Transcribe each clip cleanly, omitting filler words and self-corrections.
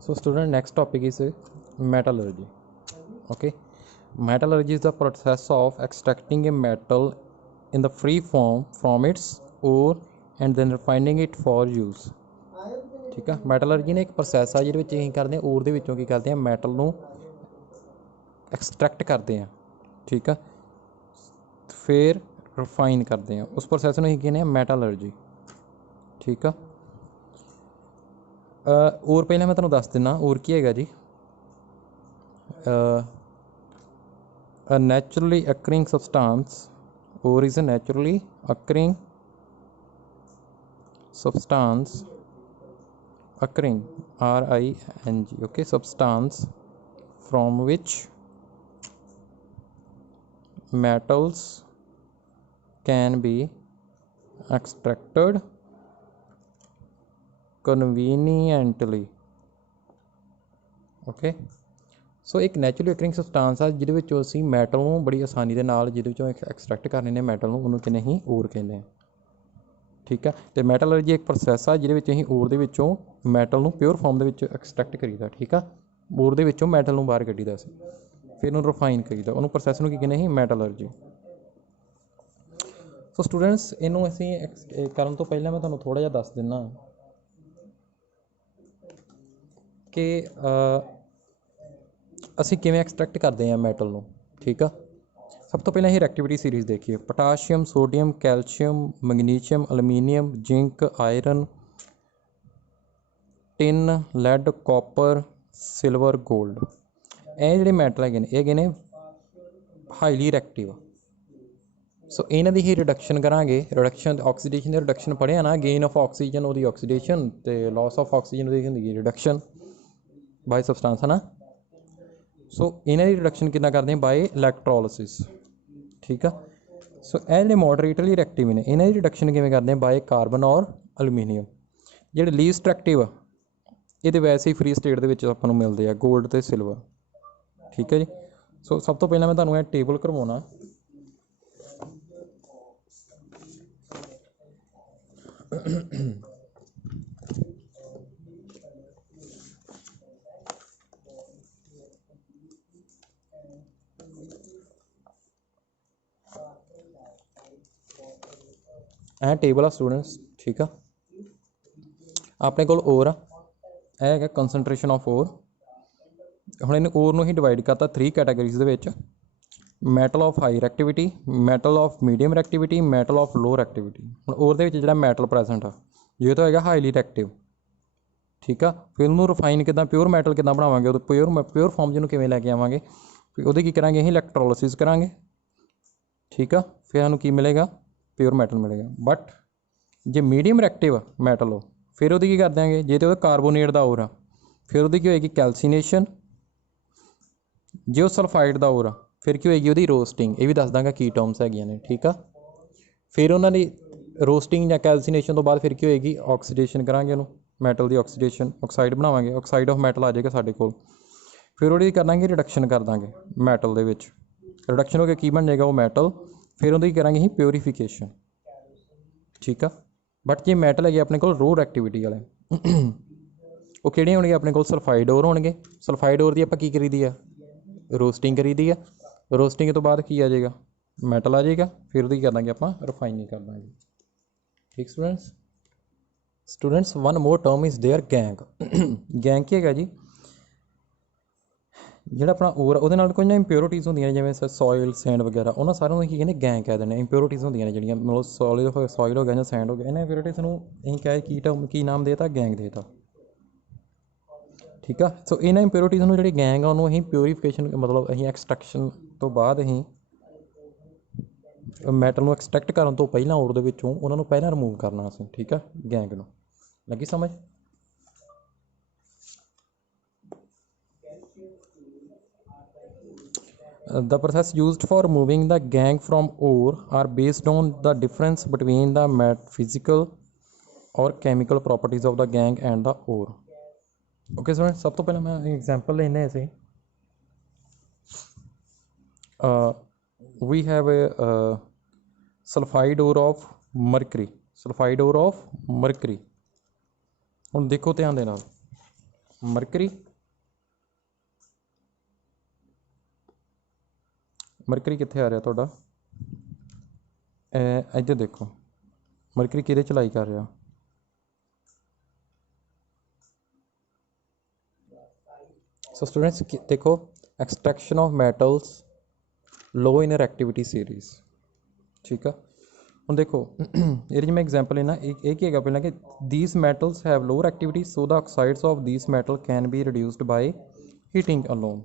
So student, next topic is metallurgy. Okay, metallurgy is the process of extracting a metal in the free form from its ore and then refining it for use. ਠੀਕ ਆ, ਮੈਟਲਰਜੀ ਨੇ ਇੱਕ process ਆ ਜਿਹਦੇ ਵਿੱਚ ਅਸੀਂ ਕਰਦੇ ਹਾਂ ਓਰ ਦੇ ਵਿੱਚੋਂ ਕੀ ਕਰਦੇ ਹਾਂ ਮੈਟਲ ਨੂੰ ਐਕਸਟਰੈਕਟ ਕਰਦੇ ਹਾਂ। ਠੀਕ ਆ, ਫਿਰ ਰਿਫਾਈਨ ਕਰਦੇ ਹਾਂ, ਉਸ ਪ੍ਰੋਸੈਸ ਨੂੰ ਅਸੀਂ ਕਹਿੰਦੇ ਹਾਂ ਮੈਟਲਰਜੀ। ਠੀਕ ਆ, और पहले मैं तुहानूं दस दिना और की है जी। A naturally occurring substance, or is a naturally occurring substance, occurring RING, okay, substance from which metals can be extracted conveniently. Okay, so ਇੱਕ ਨੈਚੁਰਲੀ ਅਕਰਿੰਗ ਸਬਸਟਾਂਸ ਆ ਜਿਹਦੇ ਵਿੱਚੋਂ ਅਸੀਂ ਮੈਟਲ ਨੂੰ ਬੜੀ ਆਸਾਨੀ ਦੇ ਨਾਲ ਜਿਹਦੇ ਵਿੱਚੋਂ ਐਕਸਟਰੈਕਟ ਕਰਨੇ ਨੇ ਮੈਟਲ ਨੂੰ, ਉਹਨੂੰ ਕਹਿੰਦੇ ਅਸੀਂ ਓਰ ਕਹਿੰਦੇ ਹਾਂ। ਠੀਕ ਆ, ਅਤੇ ਮੈਟਲਰਜੀ ਇੱਕ ਪ੍ਰੋਸੈਸ ਆ ਜਿਹਦੇ ਵਿੱਚ ਅਸੀਂ ਓਰ ਦੇ ਵਿੱਚੋਂ ਮੈਟਲ ਨੂੰ ਪਿਓਰ ਫਾਰਮ ਦੇ ਵਿੱਚ ਐਕਸਟਰੈਕਟ ਕਰੀਦਾ। ਠੀਕ ਆ, ਓਰ ਦੇ ਵਿੱਚੋਂ ਮੈਟਲ ਨੂੰ ਬਾਹਰ ਕੱਢੀਦਾ ਸੀ, ਫਿਰ ਉਹਨੂੰ ਰਿਫਾਈਨ ਕਰੀਦਾ, ਉਹਨੂੰ ਪ੍ਰੋਸੈਸ ਨੂੰ ਕੀ ਕਹਿੰਦੇ ਅਸੀਂ ਮੈਟਲਰਜੀ। ਸੋ ਸਟੂਡੈਂਟਸ, ਇਹਨੂੰ ਅਸੀਂ ਕਰਨ ਤੋਂ ਪਹਿਲਾਂ ਮੈਂ ਤੁਹਾਨੂੰ ਥੋੜ੍ਹਾ ਜਿਹਾ ਦੱਸ ਦਿੰਦਾ ਕਿ ਅਸੀਂ ਕਿਵੇਂ ਐਕਸਟਰੈਕਟ ਕਰਦੇ ਹਾਂ ਮੈਟਲ ਨੂੰ। ਠੀਕ ਆ, ਸਭ ਤੋਂ ਪਹਿਲਾਂ ਅਸੀਂ ਰਿਐਕਟਿਵਿਟੀ ਸੀਰੀਜ਼ ਦੇਖੀਏ। Potassium, sodium, calcium, magnesium, aluminium, zinc, iron, tin, lead, copper, silver, gold, ਇਹ ਜਿਹੜੇ ਮੈਟਲ ਹੈਗੇ ਨੇ ਹਾਈਲੀ ਰਿਐਕਟਿਵ। ਸੋ ਇਹਨਾਂ ਦੀ ਹੀ ਰਿਡਕਸ਼ਨ ਕਰਾਂਗੇ। ਰਿਡਕਸ਼ਨ ਆਕਸੀਡੇਸ਼ਨ ਦੇ ਰਿਡਕਸ਼ਨ ਪੜ੍ਹਿਆ ਨਾ, ਗੇਨ ਆਫ ਆਕਸੀਜਨ ਉਹਦੀ ਆਕਸੀਡੇਸ਼ਨ ਅਤੇ ਲਾਸ ਆਫ ਆਕਸੀਜਨ ਉਹਦੀ ਹੁੰਦੀ ਰਿਡਕਸ਼ਨ ਬਾਏ ਸਬਸਟਾਂਸ ਹੈ ਨਾ। ਸੋ ਇਹਨਾਂ ਦੀ ਰਿਡਕਸ਼ਨ ਕਿੱਦਾਂ ਕਰਦੇ ਹਾਂ? ਬਾਏ ਇਲੈਕਟ੍ਰੋਲਿਸਿਸ। ਠੀਕ ਆ, ਸੋ ਇਹ ਜਿਹੜੇ ਮੋਡਰੇਟਲੀ ਰਿਐਕਟਿਵ ਨੇ ਇਹਨਾਂ ਦੀ ਰਿਡਕਸ਼ਨ ਕਿਵੇਂ ਕਰਦੇ ਹਾਂ? ਬਾਏ ਕਾਰਬਨ ਔਰ ਅਲੂਮੀਨੀਅਮ। ਜਿਹੜੇ ਲੀਸਟ ਰਿਐਕਟਿਵ ਆ ਇਹਦੇ ਵੈਸੇ ਹੀ ਫਰੀ ਸਟੇਟ ਦੇ ਵਿੱਚ ਆਪਾਂ ਨੂੰ ਮਿਲਦੇ ਆ, ਗੋਲਡ ਅਤੇ ਸਿਲਵਰ। ਠੀਕ ਹੈ ਜੀ, ਸੋ ਸਭ ਤੋਂ ਪਹਿਲਾਂ ਮੈਂ ਤੁਹਾਨੂੰ ਇਹ ਟੇਬਲ ਕਰਵਾਉਣਾ। ਇਹ ਟੇਬਲ ਆ ਸਟੂਡੈਂਟਸ। ਠੀਕ ਆ, ਆਪਣੇ ਕੋਲ ਓਰ ਆ, ਇਹ ਹੈਗਾ ਕੰਸਨਟ੍ਰੇਸ਼ਨ ਆਫ ਓਰ। ਹੁਣ ਇਹਨੂੰ ਓਰ ਨੂੰ ਹੀ ਡਿਵਾਈਡ ਕਰਤਾ 3 ਕੈਟਾਗਰੀਜ਼ ਦੇ ਵਿੱਚ: metal of high reactivity, metal of medium reactivity, metal of low reactivity. ਹੁਣ ਓਰ ਦੇ ਵਿੱਚ ਜਿਹੜਾ ਮੈਟਲ ਪ੍ਰੈਜੈਂਟ ਆ ਜੇ ਤਾਂ ਹੈਗਾ ਹਾਈਲੀ ਰਿਐਕਟਿਵ। ਠੀਕ ਆ, ਫਿਰ ਉਹਨੂੰ ਰਿਫਾਈਨ ਕਿੱਦਾਂ, ਪਿਓਰ ਮੈਟਲ ਕਿੱਦਾਂ ਬਣਾਵਾਂਗੇ, ਉਹਦੇ ਪਿਓਰ ਫਾਰਮ ਜਿਹਨੂੰ ਕਿਵੇਂ ਲੈ ਕੇ ਆਵਾਂਗੇ, ਫਿਰ ਉਹਦੇ ਕੀ ਕਰਾਂਗੇ ਅਸੀਂ? ਇਲੈਕਟ੍ਰੋਲਿਸਿਸ ਕਰਾਂਗੇ। ਠੀਕ ਆ, ਫਿਰ ਸਾਨੂੰ ਕੀ ਮਿਲੇਗਾ? ਪਿਓਰ ਮੈਟਲ ਮਿਲੇਗਾ। ਬਟ ਜੇ ਮੀਡੀਅਮ ਰਿਐਕਟਿਵ ਮੈਟਲ ਹੋ, ਫਿਰ ਉਹਦੀ ਕੀ ਕਰ ਦਿਆਂਗੇ? ਜੇ ਤਾਂ ਉਹਦਾ ਕਾਰਬੋਨੇਟ ਦਾ ਓਰ ਆ ਫਿਰ ਉਹਦੀ ਕੀ ਹੋਏਗੀ? ਕੈਲਸੀਨੇਸ਼ਨ। ਜੇ ਉਹ ਸਲਫਾਈਡ ਦਾ ਓਰ ਆ ਫਿਰ ਕੀ ਹੋਏਗੀ? ਉਹਦੀ ਰੋਸਟਿੰਗ। ਇਹ ਵੀ ਦੱਸ ਦਾਂਗਾ ਕੀ ਟਰਮਸ ਹੈਗੀਆਂ ਨੇ। ਠੀਕ ਆ, ਫਿਰ ਉਹਨਾਂ ਦੀ ਰੋਸਟਿੰਗ ਜਾਂ ਕੈਲਸੀਨੇਸ਼ਨ ਤੋਂ ਬਾਅਦ ਫਿਰ ਕੀ ਹੋਏਗੀ? ਆਕਸੀਡੇਸ਼ਨ ਕਰਾਂਗੇ ਉਹਨੂੰ, ਮੈਟਲ ਦੀ ਆਕਸੀਡੇਸ਼ਨ, ਆਕਸਾਈਡ ਬਣਾਵਾਂਗੇ, ਆਕਸਾਈਡ ਆਫ ਮੈਟਲ ਆ ਜਾਏਗਾ ਸਾਡੇ ਕੋਲ। ਫਿਰ ਉਹਦੀ ਕਰਾਂਗੇ ਰਿਡਕਸ਼ਨ ਕਰ ਦਾਂਗੇ ਮੈਟਲ ਦੇ ਵਿੱਚ। ਰਿਡਕਸ਼ਨ ਹੋ ਕੇ ਕੀ ਬਣ ਜਾਏਗਾ? ਉਹ ਮੈਟਲ। ਫਿਰ ਉਹਦੀ ਕਰਾਂਗੇ ਅਸੀਂ ਪਿਓਰੀਫਿਕੇਸ਼ਨ। ਠੀਕ ਆ, ਬਟ ਜੇ ਮੈਟਲ ਹੈਗੇ ਆਪਣੇ ਕੋਲ ਰੋ ਰਿਐਕਟਿਵਿਟੀ ਵਾਲੇ, ਉਹ ਕਿਹੜੇ ਹੋਣਗੇ ਆਪਣੇ ਕੋਲ? ਸਲਫਾਈਡ ਓਰ ਹੋਣਗੇ। ਸਲਫਾਈਡ ਓਰ ਦੀ ਆਪਾਂ ਕੀ ਕਰੀਦੀ ਆ? ਰੋਸਟਿੰਗ ਕਰੀਦੀ ਆ। ਰੋਸਟਿੰਗ ਤੋਂ ਬਾਅਦ ਕੀ ਆ ਜਾਏਗਾ? ਮੈਟਲ ਆ ਜਾਏਗਾ। ਫਿਰ ਉਹਦੀ ਕਰ ਦਾਂਗੇ ਆਪਾਂ ਰਿਫਾਈਨਿੰਗ ਕਰ ਦਾਂਗੇ। ਠੀਕ students, one more term is there, gang. Gang ਕੀ ਹੈਗਾ ਜੀ? ਜਿਹੜਾ ਆਪਣਾ ਓਰ ਉਹਦੇ ਨਾਲ ਕੋਈ ਨਾ ਇੰਪਿਓਰਿਟੀਜ਼ ਹੁੰਦੀਆਂ ਨੇ, ਜਿਵੇਂ ਸੋਇਲ, ਸੈਂਡ ਵਗੈਰਾ, ਉਹਨਾਂ ਸਾਰਿਆਂ ਨੂੰ ਕੀ ਕਹਿੰਦੇ? ਗੈਂਗ ਕਹਿ ਦਿੰਦੇ। ਇੰਪਿਓਰਿਟੀਜ਼ ਹੁੰਦੀਆਂ ਨੇ ਜਿਹੜੀਆਂ ਮਤਲਬ ਸੋਇਲ ਹੋ ਗਿਆ ਜਾਂ ਸੈਂਡ ਹੋ ਗਿਆ, ਇਹਨਾਂ ਇੰਪਿਓਰਿਟੀਜ਼ ਨੂੰ ਅਸੀਂ ਕੀ ਨਾਮ ਦੇ ਤਾ? ਗੈਂਗ ਦੇ ਤਾ। ਠੀਕ ਆ, ਸੋ ਇਹਨਾਂ ਇੰਪਿਓਰਿਟੀਜ਼ ਨੂੰ ਜਿਹੜੀ ਗੈਂਗ ਆ ਉਹਨੂੰ ਅਸੀਂ ਪਿਓਰੀਫਿਕੇਸ਼ਨ ਮਤਲਬ ਅਸੀਂ ਐਕਸਟਰੈਕਸ਼ਨ ਤੋਂ ਬਾਅਦ ਅਸੀਂ ਮੈਟਲ ਨੂੰ ਐਕਸਟਰੈਕਟ ਕਰਨ ਤੋਂ ਪਹਿਲਾਂ ਓਰ ਦੇ ਵਿੱਚੋਂ ਉਹਨਾਂ ਨੂੰ ਪਹਿਲਾਂ ਰਿਮੂਵ ਕਰਨਾ ਅਸੀਂ। ਠੀਕ ਆ, ਗੈਂਗ ਨੂੰ। ਲੱਗੀ ਸਮਝ? The process used for removing the gangue from ore are based on the difference between the physical or chemical properties of the gangue and the ore. Okay, so सब तो पहले मैं example लेने से we have a sulfide ore of mercury। sulfide ore of mercury। ਹੁਣ ਦੇਖੋ ਧਿਆਨ ਦੇ ਨਾਲ, मरकरी मरकरी कित्थे आ रहा तुहाडा इधर देखो मरकरी किहदे च लाई कर रहा सो स्टूडेंट्स देखो extraction of metals low in reactivity series ठीक है ਹੁਣ देखो ये मैं एग्जाम्पल लेना एक ही है पहला कि these metals have lower activity so the oxides of these metal can be reduced by heating alone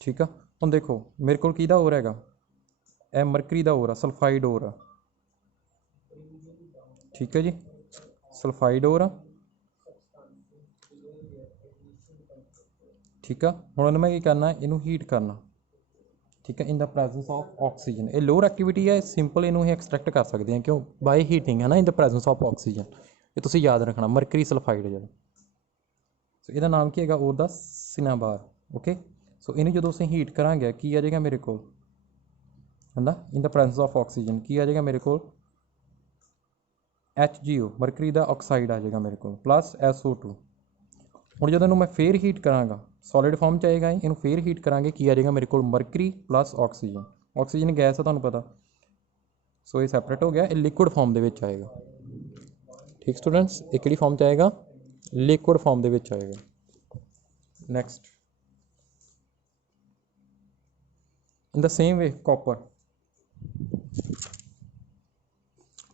ठीक है ਹੁਣ देखो मेरे को किहदा और हैगा ਇਹ ਮਰਕਰੀ ਦਾ ਹੋਰ ਆ ਸਲਫਾਈਡ ਹੋਰ ਆ ठीक है जी सल्फाइड और आ ठीक है हुण मैं की करना इनू हीट करना ठीक है इन द प्रेजेंस ऑफ ऑक्सीजन ये लोअर एक्टिविटी है सिंपल इनू ही एक्सट्रैक्ट कर सकते हैं क्यों बाय हीटिंग है ना इन द प्रेजेंस ऑफ ऑक्सीजन ये तुसीं याद रखना मरकरी सल्फाइड जो सो ਇਹਦਾ नाम की है ਉਹਦਾ सिनाबार ओके सो इन्हें जो ਅਸੀਂ ਹੀਟ ਕਰਾਂਗੇ ਕੀ ਆ ਜਾਏਗਾ ਮੇਰੇ ਕੋਲ है ना इन द प्रेजेंस ऑफ ऑक्सीजन की आ जाएगा मेरे को HgO मरकरी का ऑक्साइड आ जाएगा मेरे को प्लस SO2 ਹੁਣ ਜਦੋਂ ਇਹਨੂੰ मैं फिर हीट करांगा सॉलिड फॉर्म च आएगा ਇਹਨੂੰ फिर हीट करांगे की आ जाएगा मेरे को मरकरी प्लस ऑक्सीजन गैस है ਤੁਹਾਨੂੰ पता सो ये सैपरेट हो गया ये लिक्विड फॉर्म ਦੇ ਵਿੱਚ आएगा ठीक स्टूडेंट्स ये ਕਿਹੜੀ फॉर्म च आएगा लिक्विड फॉर्म ਦੇ ਵਿੱਚ आएगा next in the same way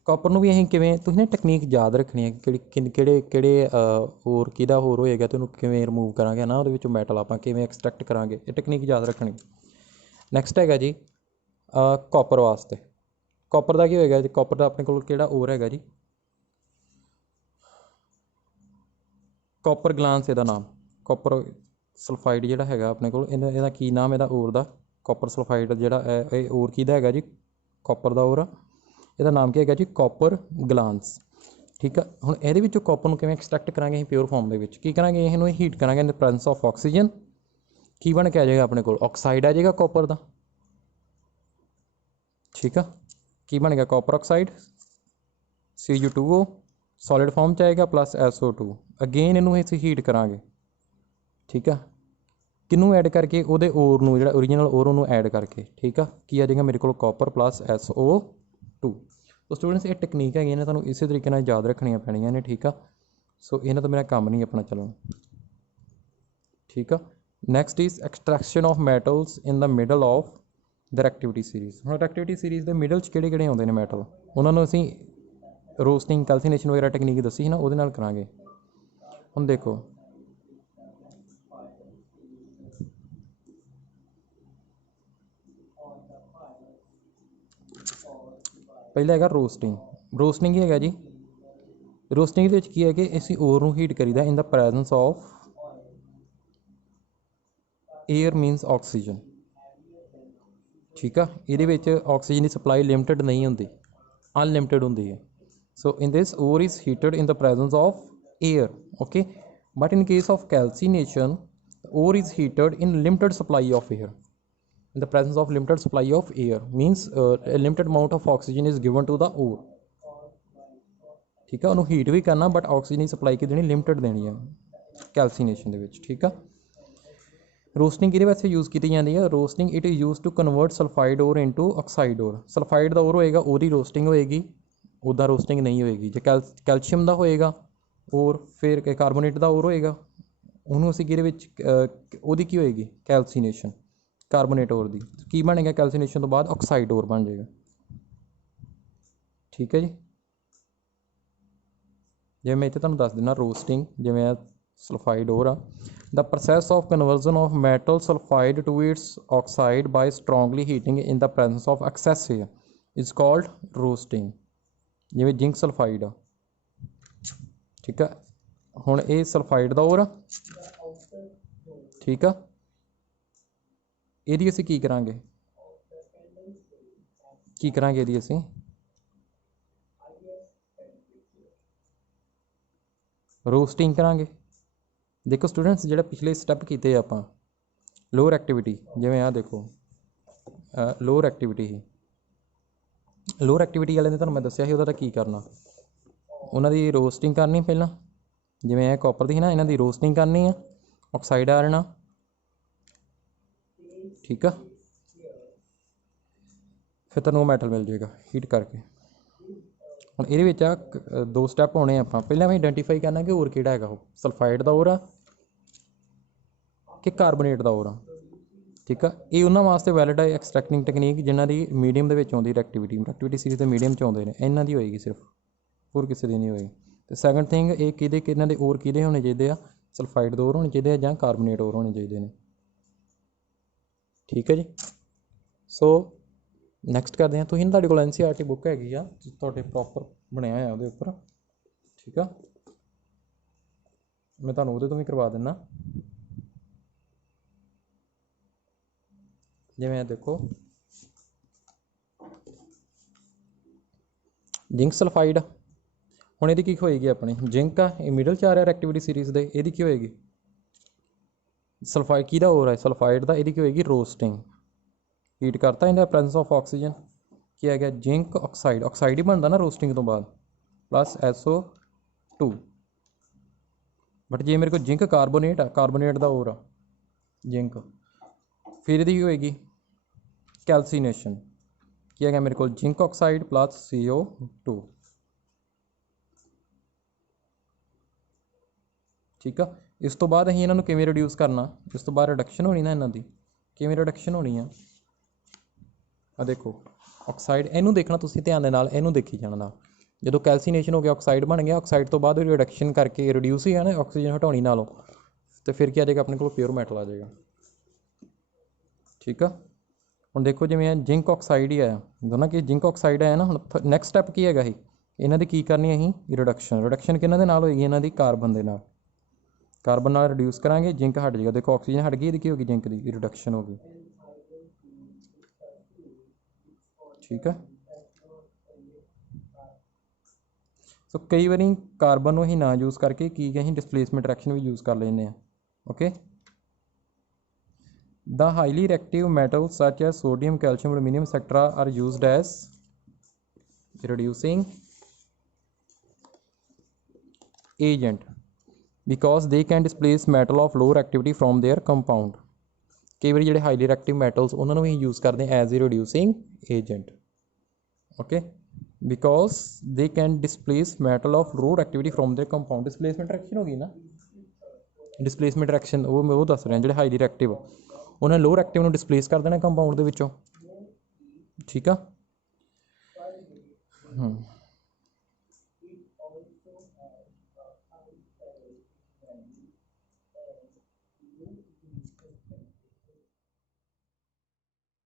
copper ਨੂੰ ਵੀ ਅਸੀਂ ਕਿਵੇਂ ਤੁਸੀਂ ਨਾ ਟੈਕਨੀਕ ਯਾਦ ਰੱਖਣੀ ਹੈ ਕਿਹੜੇ ਹੋਰ ਕਿਹਦਾ ਹੋਰ ਹੋਏਗਾ ਤੇ ਉਹਨੂੰ ਕਿਵੇਂ ਰਿਮੂਵ ਕਰਾਂਗੇ ਨਾ ਉਹਦੇ ਵਿੱਚੋਂ ਮੈਟਲ ਆਪਾਂ ਕਿਵੇਂ ਐਕਸਟ੍ਰੈਕਟ ਕਰਾਂਗੇ ਇਹ ਟੈਕਨੀਕ ਯਾਦ ਰੱਖਣੀ ਨੈਕਸਟ ਹੈਗਾ ਜੀ ਕਾਪਰ ਵਾਸਤੇ ਕਾਪਰ ਦਾ ਕੀ ਹੋਏਗਾ ਜੀ ਕਾਪਰ ਦਾ ਆਪਣੇ ਕੋਲ ਕਿਹੜਾ ਹੋਰ ਹੈਗਾ ਜੀ ਕਾਪਰ ਗਲਾਂਸ ਇਹਦਾ ਨਾਮ ਕਾਪਰ ਸਲਫਾਈਡ ਜਿਹੜਾ ਹੈਗਾ ਆਪਣੇ ਕੋਲ ਇਹਦਾ ਕੀ ਨਾਮ ਇਹਦਾ ਹੋਰ ਦਾ ਕਾਪਰ ਸਲਫਾਈਡ ਜਿਹੜਾ ਇਹ ਹੋਰ ਕਿਹਦਾ ਹੈਗਾ ਜੀ ਕਾਪਰ ਦਾ ਹੋਰ ਇਹਦਾ ਨਾਮ ਕੀ ਹੈਗਾ ਜੀ ਕਾਪਰ ਗਲਾਂਸ ਠੀਕ ਆ ਹੁਣ ਇਹਦੇ ਵਿੱਚੋਂ ਕਾਪਰ ਨੂੰ ਕਿਵੇਂ ਐਕਸਟ੍ਰੈਕਟ ਕਰਾਂਗੇ ਅਸੀਂ ਪਿਓਰ ਫਾਰਮ ਦੇ ਵਿੱਚ ਕੀ ਕਰਾਂਗੇ ਇਹਨੂੰ ਹੀਟ ਕਰਾਂਗੇ ਇਨ ਦ ਪ੍ਰੈਜ਼ੈਂਸ ਆਫ ਆਕਸੀਜਨ ਕੀ ਬਣ ਕੇ ਆ ਜਾਏਗਾ ਆਪਣੇ ਕੋਲ ਆਕਸਾਈਡ ਆ ਜਾਏਗਾ ਕਾਪਰ ਦਾ ਠੀਕ ਆ ਕੀ ਬਣ ਗਿਆ copper oxide Cu2O solid farm 'ਚ ਆਏਗਾ ਪਲੱਸ SO2 ਅਗੇਨ ਇਹਨੂੰ ਅਸੀਂ ਹੀਟ ਕਰਾਂਗੇ ਠੀਕ ਆ ਕਿਹਨੂੰ ਐਡ ਕਰਕੇ ਉਹਦੇ ਓਰ ਨੂੰ ਜਿਹੜਾ ਓਰੀਜਨਲ ਓਰ ਉਹਨੂੰ ਐਡ ਕਰਕੇ ਠੀਕ ਆ ਕੀ ਆ ਜਾਏਗਾ ਮੇਰੇ ਕੋਲ ਕਾਪਰ ਪਲੱਸ SO2 तो स्टूडेंट्स ये टेक्निक है इन्हें तुहानूं इसी तरीके नाल याद रखनियां पैणियां ने ठीक आ सो इन्हां तो मेरा काम नहीं अपना चलना ठीक आ next is extraction of metals in the middle of the reactivity series हुण रिएक्टिविटी सीरीज़ दे मिडल च किहड़े आउंदे ने मैटल उन्हां नूं असीं रोस्टिंग कैल्सीनेशन वगैरह टेक्निक दसी ना उहदे नाल करांगे हुण देखो पहला है रोस्टिंग ही है जी रोस्टिंग की है कि असी ओर हीट करीदा in the presence of air means oxygen ठीक है ये ऑक्सीजन की सप्लाई लिमिटेड नहीं होंगी अनलिमिटेड होंगी है so in this ore is heated in the presence of air okay but in case of calcination ore is heated in limited supply of air in the presence of limited supply of air means a limited amount of oxygen is given to the ore ठीक है उन्होंने heat भी करना but oxygen की supply की देनी limited देनी है कैल्सीनेशन ठीक है रोस्टिंग कि वास्ते यूज़ की जाती है roasting it is use to convert sulphide ore into oxide ore sulphide का ओर होएगा ओरी रोस्टिंग होएगी उदा रोस्टिंग नहीं होएगी जो कैल्शियम का होएगा और फिर कार्बोनेट का ओर होएगा उन्होंने असीं किहदे विच ओहदी की होएगी कैल्सीनेशन कार्बोनेट ओर की बनेगा कैल्सीनेशन तो बाद ऑक्साइड ओर बन जाएगा ठीक है जी जिवें मैं इत्थे तुहानूं दस दिना रोस्टिंग जिवें सल्फाइड ओर आ the process of conversion of metal sulphide to its oxide by strongly heating in the presence of excess air is called roasting जिवें जिंक सल्फाइड आ ठीक है हुण ये सल्फाइड दा ओर आ ठीक है ਇਹਦੀ ਅਸੀਂ ਕੀ ਕਰਾਂਗੇ ਇਹਦੀ ਅਸੀਂ रोस्टिंग करांगे देखो स्टूडेंट्स जो पिछले स्टैप किए आप लोअर एक्टिविटी जिवें आ देखो लोअर एक्टिविटी ही लोअर एक्टिविटी वाले ने तुहानूं मैं दस्सिया सी उहदा की करना उन्हां दी रोस्टिंग करनी पहलां जिवें यह कॉपर दी ना, इन्हां दी रोस्टिंग करनी है, ऑक्साइड आ रहना, ठीक है। फिर तुहानूं मैटल मिल जाएगा हीट करके। ਹੁਣ ਇਹਦੇ ਵਿੱਚ ਆ ਦੋ ਸਟੈਪ ਹੋਣੇ ਆਪਾਂ। ਪਹਿਲਾਂ ਮੈਂ ਆਈਡੈਂਟੀਫਾਈ ਕਰਨਾ ਕਿ ਹੋਰ ਕਿਹੜਾ ਹੈਗਾ, ਉਹ ਸਲਫਾਈਡ ਦਾ ਔਰ ਆ ਕਿ ਕਾਰਬੋਨੇਟ ਦਾ ਔਰ ਆ, ਠੀਕ ਆ। ਇਹ ਉਹਨਾਂ ਵਾਸਤੇ ਵੈਲਿਡ ਹੈ ਐਕਸਟ੍ਰੈਕਟਿੰਗ ਟੈਕਨੀਕ ਜਿਨ੍ਹਾਂ ਦੀ ਮੀਡੀਅਮ ਦੇ ਵਿੱਚ ਆਉਂਦੀ ਰਿਐਕਟੀਵਿਟੀ ਸੀਰੀਜ਼ ਦੇ ਮੀਡੀਅਮ 'ਚ ਆਉਂਦੇ ਨੇ, ਇਹਨਾਂ ਦੀ ਹੋਏਗੀ ਸਿਰਫ, ਹੋਰ ਕਿਸੇ ਦੀ ਨਹੀਂ ਹੋਏਗੀ। ਅਤੇ ਸੈਕਿੰਡ ਥਿੰਗ ਇਹ ਇਹਨਾਂ ਦੇ ਔਰ ਕਿਹਦੇ ਹੋਣੇ ਚਾਹੀਦੇ ਆ, ਸਲਫਾਈਡ ਦੇ ਔਰ ਹੋਣੇ ਚਾਹੀਦੇ ਆ ਜਾਂ ਕਾਰਬੋਨੇਟ ਔਰ ਹੋਣੇ ਚਾਹੀਦੇ ਨੇ, ਠੀਕ ਹੈ ਜੀ। ਸੋ ਨੈਕਸਟ ਕਰਦੇ ਹਾਂ। ਤੁਸੀਂ ਤੁਹਾਡੇ ਕੋਲ NCERT ਬੁੱਕ ਹੈਗੀ ਆ, ਤੁਹਾਡੇ ਪ੍ਰੋਪਰ ਬਣਿਆ ਹੋਇਆ ਉਹਦੇ ਉੱਪਰ, ਠੀਕ ਆ। ਮੈਂ ਤੁਹਾਨੂੰ ਉਹਦੇ ਤੋਂ ਵੀ ਕਰਵਾ ਦਿੰਦਾ। ਜਿਵੇਂ ਦੇਖੋ ਜਿੰਕ ਸਲਫਾਈਡ, ਹੁਣ ਇਹਦੀ ਕੀ ਹੋਏਗੀ ਆਪਣੀ, ਜਿੰਕ ਆ ਇਹ ਮਿਡਲ 'ਚ ਆ ਰਿਹਾ ਐਕਟੀਵਿਟੀ ਸੀਰੀਜ਼ ਦੇ, ਇਹਦੀ ਕੀ ਹੋਏਗੀ ਸਲਫਾਈਡ, ਕਿਹਦਾ ਹੋਰ ਹੈ ਸਲਫਾਈਡ ਦਾ, ਇਹਦੀ ਕੀ ਹੋਏਗੀ ਰੋਸਟਿੰਗ, ਹੀਟ ਕਰਤਾ ਇਹਦਾ ਪ੍ਰੈਜੈਂਸ ਆਫ ਆਕਸੀਜਨ, ਕੀ ਆ ਗਿਆ ਜਿੰਕ ਆਕਸਾਈਡ, ਆਕਸਾਈਡ ਹੀ ਬਣਦਾ ਨਾ ਰੋਸਟਿੰਗ ਤੋਂ ਬਾਅਦ, ਪਲੱਸ SO2। ਬਟ ਜੇ ਮੇਰੇ ਕੋਲ ਜਿੰਕ ਕਾਰਬੋਨੇਟ ਆ, ਕਾਰਬੋਨੇਟ ਦਾ ਹੋਰ ਆ ਜਿੰਕ, ਫਿਰ ਇਹਦੀ ਕੀ ਹੋਏਗੀ ਕੈਲਸੀਨੇਸ਼ਨ, ਕੀ ਆ ਗਿਆ ਮੇਰੇ ਕੋਲ ਜਿੰਕ ਆਕਸਾਈਡ ਪਲੱਸ CO2, ਠੀਕ ਆ। ਇਸ ਤੋਂ ਬਾਅਦ ਅਸੀਂ ਇਹਨਾਂ ਨੂੰ ਕਿਵੇਂ ਰਿਡਿਊਸ ਕਰਨਾ, ਇਸ ਤੋਂ ਬਾਅਦ ਰਿਡਕਸ਼ਨ ਹੋਣੀ ਨਾ ਇਹਨਾਂ ਦੀ, ਕਿਵੇਂ ਰਿਡਕਸ਼ਨ ਹੋਣੀ ਆ, ਆ ਦੇਖੋ ਆਕਸਾਈਡ, ਇਹਨੂੰ ਦੇਖਣਾ ਤੁਸੀਂ ਧਿਆਨ ਦੇ ਨਾਲ, ਇਹਨੂੰ ਦੇਖੀ ਜਾਣਾ ਨਾਲ। ਜਦੋਂ ਕੈਲਸੀਨੇਸ਼ਨ ਹੋ ਗਿਆ ਆਕਸਾਈਡ ਬਣ ਗਿਆ, ਆਕਸਾਈਡ ਤੋਂ ਬਾਅਦ ਰਿਡਕਸ਼ਨ ਕਰਕੇ ਰਿਡਿਊਸ ਹੀ ਆ ਨਾ ਆਕਸੀਜਨ ਹਟਾਉਣੀ ਨਾਲੋਂ, ਅਤੇ ਫਿਰ ਕੀ ਆ ਜਾਏਗਾ ਆਪਣੇ ਕੋਲ ਪਿਓਰ ਮੈਟਲ ਆ ਜਾਏਗਾ, ਠੀਕ ਆ। ਹੁਣ ਦੇਖੋ ਜਿਵੇਂ ਜਿੰਕ ਆਕਸਾਈਡ ਹੀ ਆਇਆ, ਦੋਨਾਂ ਕਿ ਜਿੰਕ ਆਕਸਾਈਡ ਆਇਆ ਨਾ, ਹੁਣ ਨੈਕਸਟ ਸਟੈਪ ਕੀ ਹੈਗਾ ਸੀ, ਇਹਨਾਂ ਦੀ ਕੀ ਕਰਨੀ ਅਸੀਂ ਰਿਡਕਸ਼ਨ, ਰਿਡਕਸ਼ਨ ਕਿਹਨਾਂ ਦੇ ਨਾਲ ਹੋਏਗੀ, ਇਹਨਾਂ ਦੀ ਕਾਰਬਨ ਦੇ ਨਾਲ, ਕਾਰਬਨ ਨਾਲ ਰਿਡਿਊਸ ਕਰਾਂਗੇ ਜਿੰਕ ਹਟ ਜਾਏਗਾ। ਦੇਖੋ ਆਕਸੀਜਨ ਹਟ ਗਈ, ਇਹਦੀ ਕੀ ਹੋ ਗਈ ਜਿੰਕ ਦੀ ਰਿਡਕਸ਼ਨ ਹੋ ਗਈ, ਠੀਕ ਹੈ। ਸੋ ਕਈ ਵਾਰੀ ਕਾਰਬਨ ਨੂੰ ਅਸੀਂ ਨਾ ਯੂਜ਼ ਕਰਕੇ ਕੀ ਅਸੀਂ ਡਿਸਪਲੇਸਮੈਂਟ ਰਿਐਕਸ਼ਨ ਵੀ ਯੂਜ਼ ਕਰ ਲੈਂਦੇ ਹਾਂ, okay. The highly reactive metals such as sodium, calcium, aluminum, etc. are used as reducing agent because they can displace metal of lower activity from their compound। कई बार जो highly reactive metals उन्होंने भी use करते हैं as a reducing agent, okay, because they can displace metal of lower activity from their compound। displacement reaction होगी ना, displacement reaction वो दस रहे हैं जो highly reactive उन्हें लोअर एक्टिव ਨੂੰ ਡਿਸਪਲੇਸ ਕਰ ਦੇਣਾ ਕੰਪਾਊਂਡ ਦੇ ਵਿੱਚੋਂ, ਠੀਕ ਆ।